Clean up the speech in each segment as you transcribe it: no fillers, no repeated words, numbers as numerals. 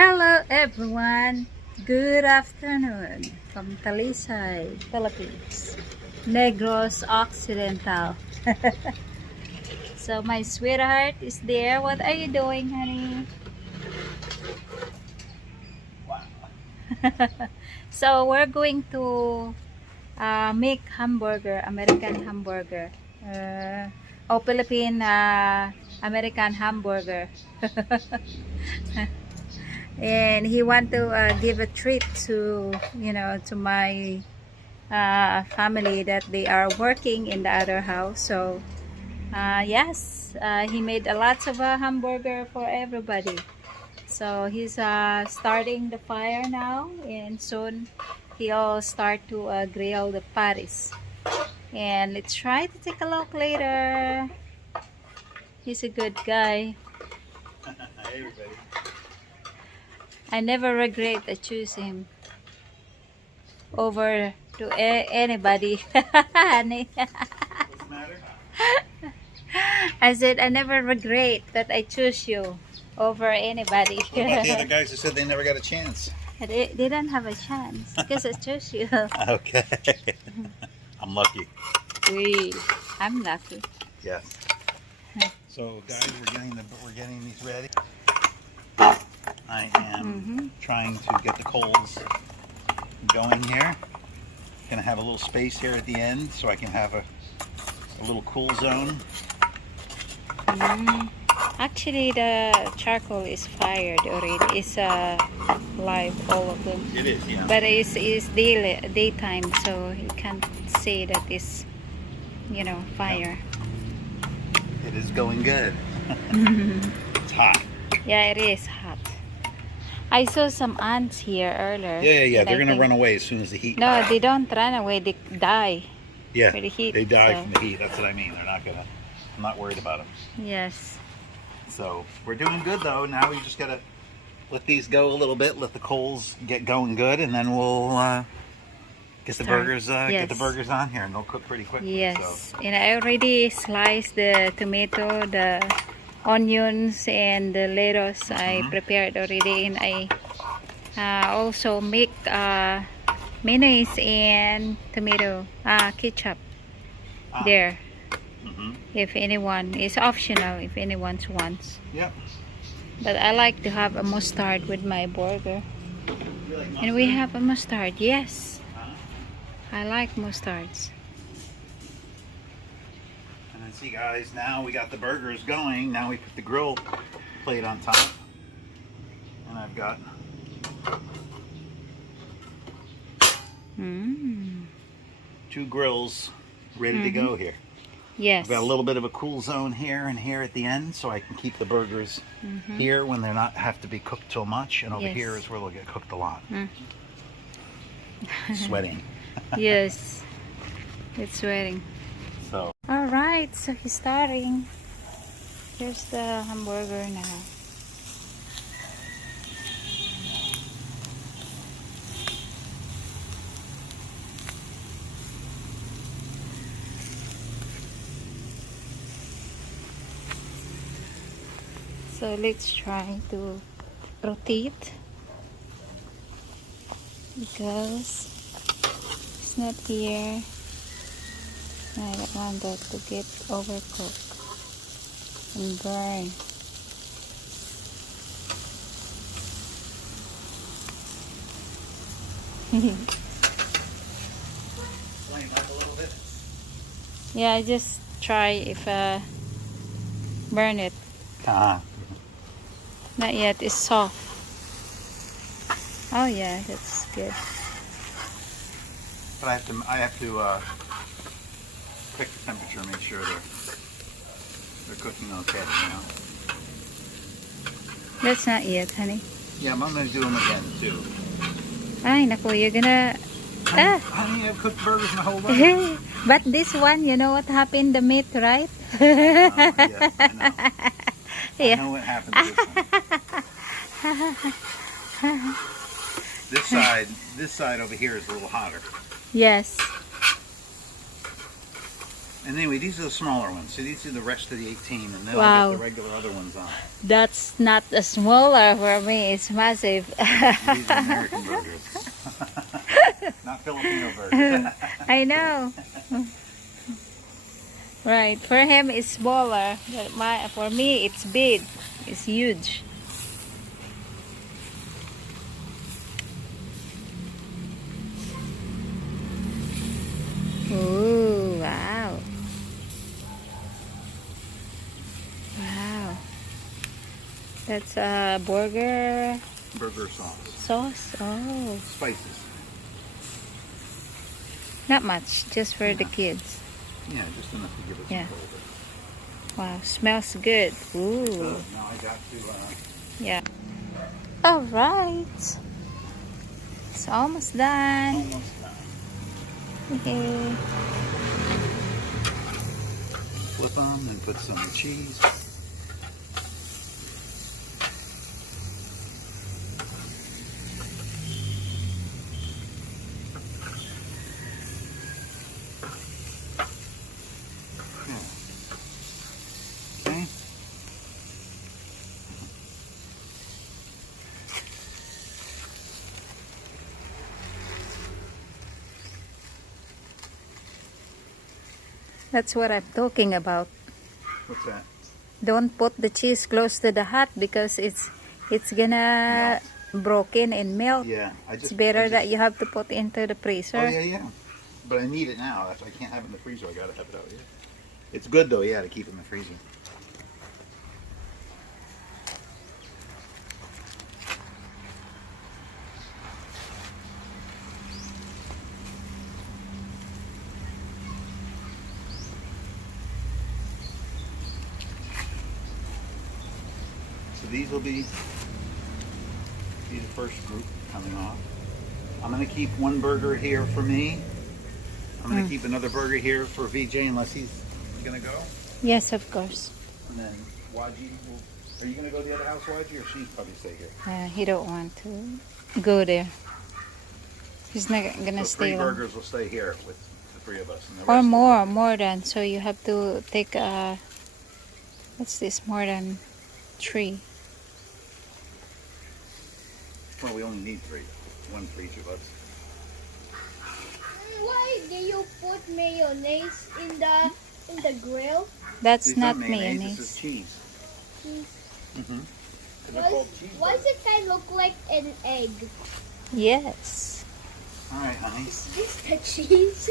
Hello everyone, good afternoon from Talisay, Philippines, Negros Occidental. So my sweetheart is there. What are you doing, honey? So we're going to make hamburger, American hamburger. Philippine American hamburger. And he want to give a treat to to my family that they are working in the other house. So yes, he made a lots of hamburger for everybody. So he's starting the fire now, and soon he'll start to grill the patties. And let's try to take a look later. He's a good guy. Hey everybody. I never regret I choose him over to anybody. What's the matter? I said I never regret that I choose you over anybody. What about the other guys who said they never got a chance? They didn't have a chance because I chose you. Okay. I'm lucky. I'm lucky. Yes. So guys, we're getting these ready. I am trying to get the coals going here. Gonna have a little space here at the end so I can have a little cool zone. Actually, the charcoal is fired already. It's live, all of them. It is, yeah. But it's daytime, so you can't say that it's fire. It is going good. It's hot. Yeah, it is hot. I saw some ants here earlier. Yeah. They're gonna run away as soon as the heat. No, they don't run away. They die. Yeah, for the heat, they die so. from the heat. That's what I mean. They're not gonna. I'm not worried about them. Yes. So we're doing good though. Now we just gotta let these go a little bit, let the coals get going good, and then we'll get the burgers on here, and they'll cook pretty quickly. Yes. So. And I already sliced the tomato, the onions, and the lettuce. I prepared already, and I also make mayonnaise and tomato ketchup there. If anyone, it's optional if anyone wants. Yep. But I like to have a mustard with my burger. You like mustard? And we have a mustard, yes. I like mustards. And then see guys, now we got the burgers going. Now we put the grill plate on top. And I've got two grills ready to go here. Yes. I've got a little bit of a cool zone here and here at the end, so I can keep the burgers here when they're not have to be cooked so much, and over here is where they'll get cooked a lot. Sweating. Yes, it's sweating. So. All right, so he's starting. Here's the hamburger now. So let's try to rotate because it's not here. I don't want that to get overcooked and burn. Flame up a little bit. Yeah, I just try if burn it. Not yet, it's soft. Oh yeah, that's good. But I have to check the temperature, make sure they're cooking okay. That's not yet, honey. Yeah, I'm gonna do them again too. Ay, naku, you're gonna... Honey, I've cooked burgers my whole life. But this one, you know what happened? The meat, right? Yes, I know. Yeah. I know what happened to this one. This side over here is a little hotter. Yes. And anyway, these are the smaller ones. So these are the rest of the 18, and then Wow. I'll get the regular other ones on. That's not a smaller for me. It's massive. These are American burgers. Not Filipino burgers. I know. Right. For him, it's smaller. But for me, it's big. It's huge. Ooh, wow. Wow. That's a burger Burger sauce. sauce. Oh, Spices. not much, just for the kids. Yeah, just enough to give it Yeah. some flavor. Wow, smells good. Ooh, So now I got to, yeah. All right, it's almost done. almost done. Okay. Flip them and put some cheese. Okay. That's what I'm talking about. What's that? Don't put the cheese close to the hot because it's gonna broken and melt. Yeah, It's better that you have to put into the freezer. Oh yeah, yeah. But I need it now. That's why I can't have it in the freezer. I gotta have it out. Yeah. It's good though. Yeah, to keep it in the freezer. So these will be the first group coming off. I'm gonna keep one burger here for me. I'm gonna keep another burger here for VJ unless he's gonna go. Yes, of course. And then Waji will. Are you gonna go to the other house, Waji, or she'll probably stay here? He don't want to go there. He's not gonna So stay three long. burgers will stay here with the three of us. And the Or rest more than. So you have to take what's this? More than 3. Well, we only need three. One for each of us. Why do you put mayonnaise in the grill? That's These not aren't mayonnaise. mayonnaise. This is cheese. Cheese. Mm-hmm. They're Why, called why does cheeseburgers. it kind of look like an egg? Yes. All right, honey. Is this the cheese?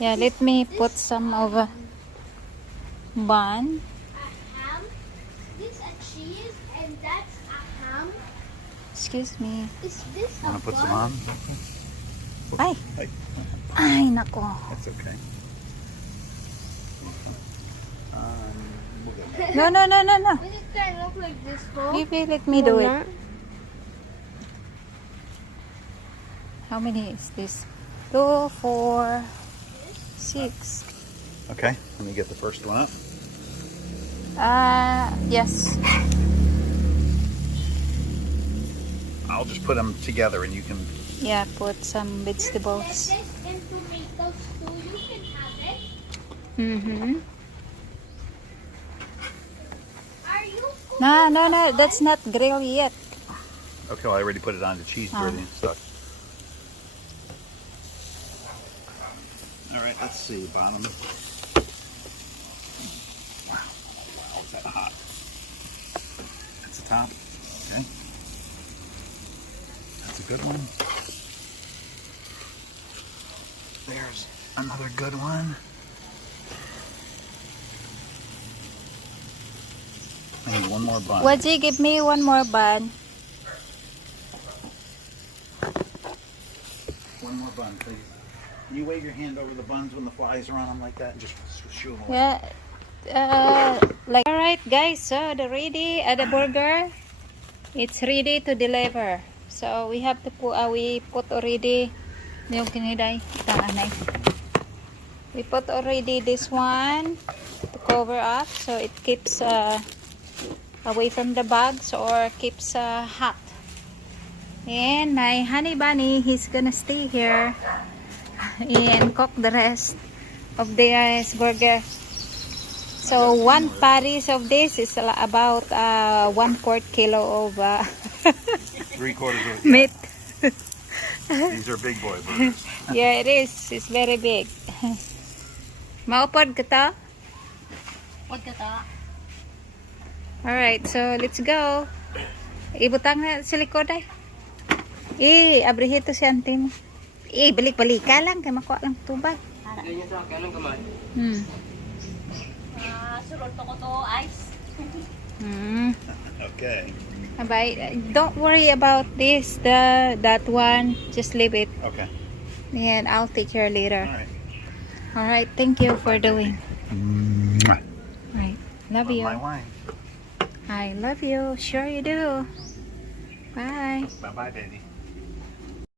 Yeah, let me put some of a bun. A ham? This a cheese and that's a ham? Excuse me. Is this a Want to put bun? some on? Ay. Ay, Ay, nako. that's okay. We'll get that. No. Does it kind of look like this though? Maybe let me do it. How many is this? 2, 4, 6. Okay, let me get the first one up. Yes. I'll just put them together and you can. Yeah, put some vegetables. Lettuce and tomatoes too. You can have it. Mm-hmm. Are you No, that's not grilled yet. Okay, well, I already put it on the cheese gritty and stuff. All right, let's see. Bottom. Wow, is that hot? That's the top. Okay. That's a good one. There's another good one. I need one more bun. Waji, give me one more bun. One more bun, please. Can you wave your hand over the buns when the flies are on them like that and just shoo them away? Yeah. Like, all right, guys. So the burger, it's ready to deliver. So we have to put. We put already. Yung kiniday, tanganay. We put already this one to cover up, so it keeps away from the bugs or keeps hot. And my honey bunny, he's gonna stay here and cook the rest of this burger. So 1 patties of this is about 1/4 kilo of 3/4 of meat. These are big boy burgers. Yeah, it is. It's very big. Maupod ka to? Alright, so let's go. Ibutang na sa likod ay. Abrihito si auntie mo. Balik-balik ka lang. Kaya makuha lang tubag. Surot ko to ice. Okay. Bye. Don't worry about this, that one. Just leave it. Okay. And I'll take care later. All right. Alright, thank you for doing. Right. Love you. My wine. I love you. Sure you do. Bye. Bye-bye, baby.